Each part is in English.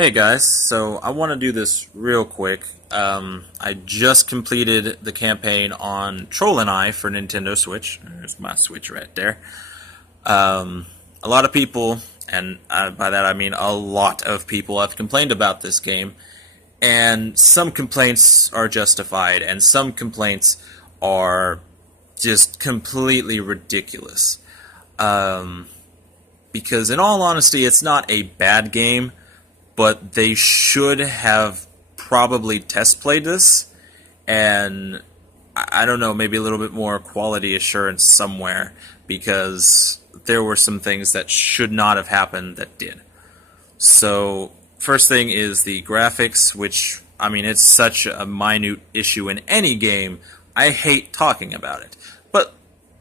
Hey guys, so I want to do this real quick. I just completed the campaign on Troll and I for Nintendo Switch. There's my Switch right there. A lot of people, and by that I mean a lot of people, have complained about this game, and some complaints are justified, and some complaints are just completely ridiculous. Because, in all honesty, it's not a bad game, but they should have probably test played this, and I don't know, maybe a little bit more quality assurance somewhere, because there were some things that should not have happened that did. So, first thing is the graphics, which, I mean, it's such a minute issue in any game, I hate talking about it. But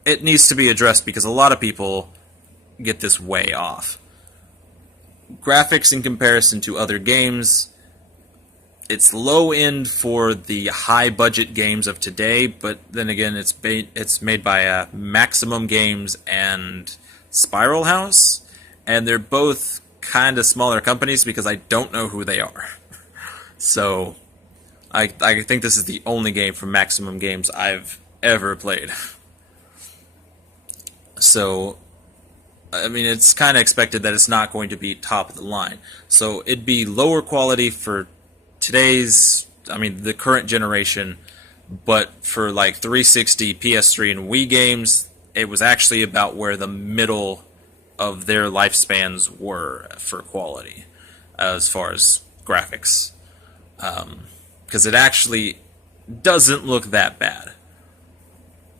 it needs to be addressed because a lot of people get this way off. Graphics in comparison to other games, it's low end for the high budget games of today, but then again, it's made by Maximum Games and Spiral House, and they're both kind of smaller companies because I don't know who they are. So I think this is the only game from Maximum Games I've ever played. So I mean, it's kind of expected that it's not going to be top of the line. So it'd be lower quality for the current generation, but for like 360, PS3, and Wii games, it was actually about where the middle of their lifespans were for quality, as far as graphics. Because it actually doesn't look that bad.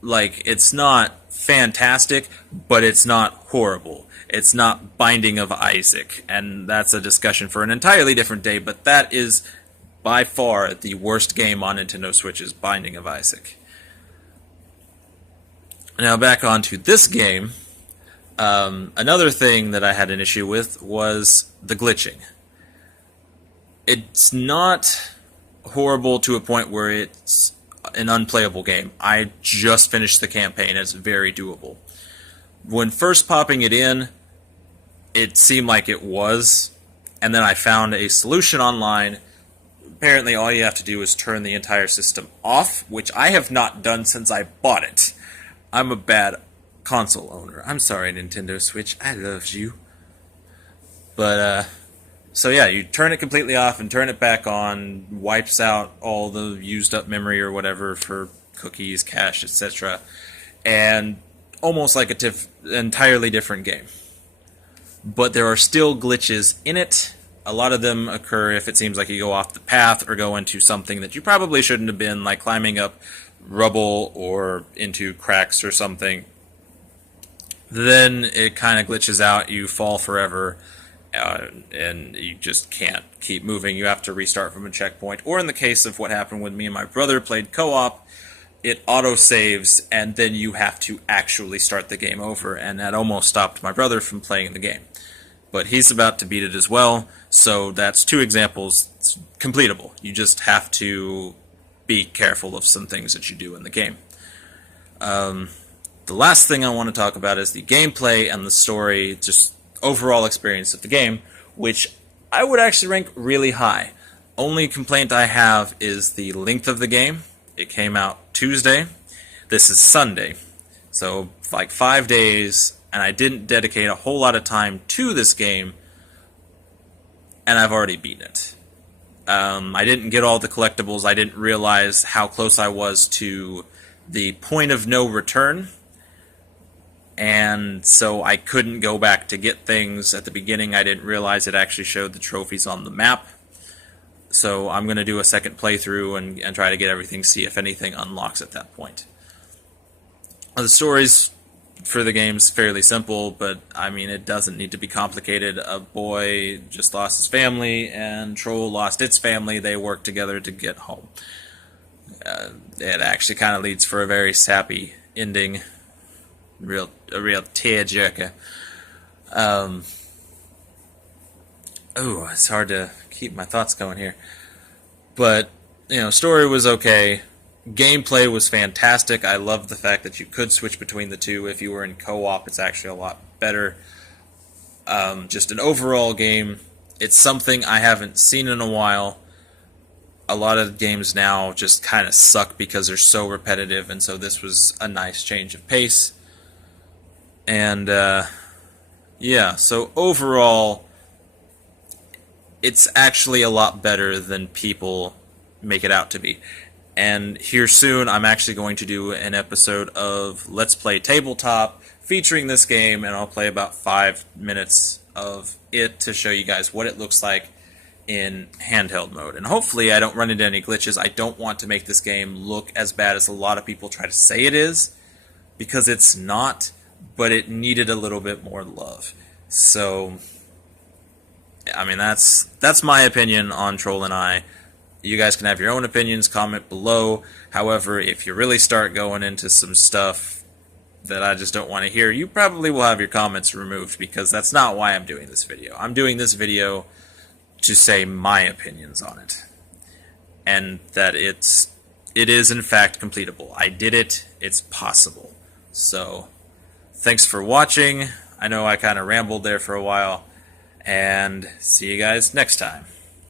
Like, it's not fantastic, but it's not horrible. It's not Binding of Isaac, and that's a discussion for an entirely different day, but that is by far the worst game on Nintendo Switch is Binding of Isaac. Now back onto this game, another thing that I had an issue with was the glitching. It's not horrible to a point where it's an unplayable game. I just finished the campaign. It's very doable. When first popping it in, it seemed like it was, and then I found a solution online. Apparently all you have to do is turn the entire system off, which I have not done since I bought it. I'm a bad console owner. I'm sorry, Nintendo Switch. I loved you. But, so yeah, you turn it completely off and turn it back on, wipes out all the used up memory or whatever for cookies, cache, etc. And almost like entirely different game. But there are still glitches in it. A lot of them occur if it seems like you go off the path or go into something that you probably shouldn't have been, like climbing up rubble or into cracks or something. Then it kind of glitches out, you fall forever, and you just can't keep moving. You have to restart from a checkpoint. Or in the case of what happened when me and my brother played co-op, it auto-saves, and then you have to actually start the game over, and that almost stopped my brother from playing the game. But he's about to beat it as well, so that's two examples. It's completable. You just have to be careful of some things that you do in the game. The last thing I want to talk about is the gameplay and the story, just overall experience of the game, which I would actually rank really high. Only complaint I have is the length of the game. It came out Tuesday. This is Sunday. So, like 5 days, and I didn't dedicate a whole lot of time to this game, and I've already beaten it. I didn't get all the collectibles. I didn't realize how close I was to the point of no return, and so I couldn't go back to get things at the beginning. I didn't realize it actually showed the trophies on the map. So I'm going to do a second playthrough and try to get everything, see if anything unlocks at that point. The story's for the game's fairly simple, but I mean, it doesn't need to be complicated. A boy just lost his family, and Troll lost its family. They work together to get home. It actually kind of leads for a very sappy ending. A real tearjerker. It's hard to keep my thoughts going here. But, story was okay. Gameplay was fantastic. I love the fact that you could switch between the two. If you were in co-op, it's actually a lot better. Just an overall game, It's something I haven't seen in a while. A lot of games now just kind of suck because they're so repetitive, and so this was a nice change of pace. And yeah, so overall, it's actually a lot better than people make it out to be. And here soon, I'm actually going to do an episode of Let's Play Tabletop featuring this game, and I'll play about 5 minutes of it to show you guys what it looks like in handheld mode. And hopefully I don't run into any glitches. I don't want to make this game look as bad as a lot of people try to say it is, because it's not, but it needed a little bit more love. So, I mean, that's my opinion on Troll and I. You guys can have your own opinions, comment below. However, if you really start going into some stuff that I just don't want to hear, you probably will have your comments removed, because that's not why I'm doing this video. I'm doing this video to say my opinions on it. And that it is in fact completable. I did it, it's possible. So, thanks for watching. I know I kind of rambled there for a while, and see you guys next time.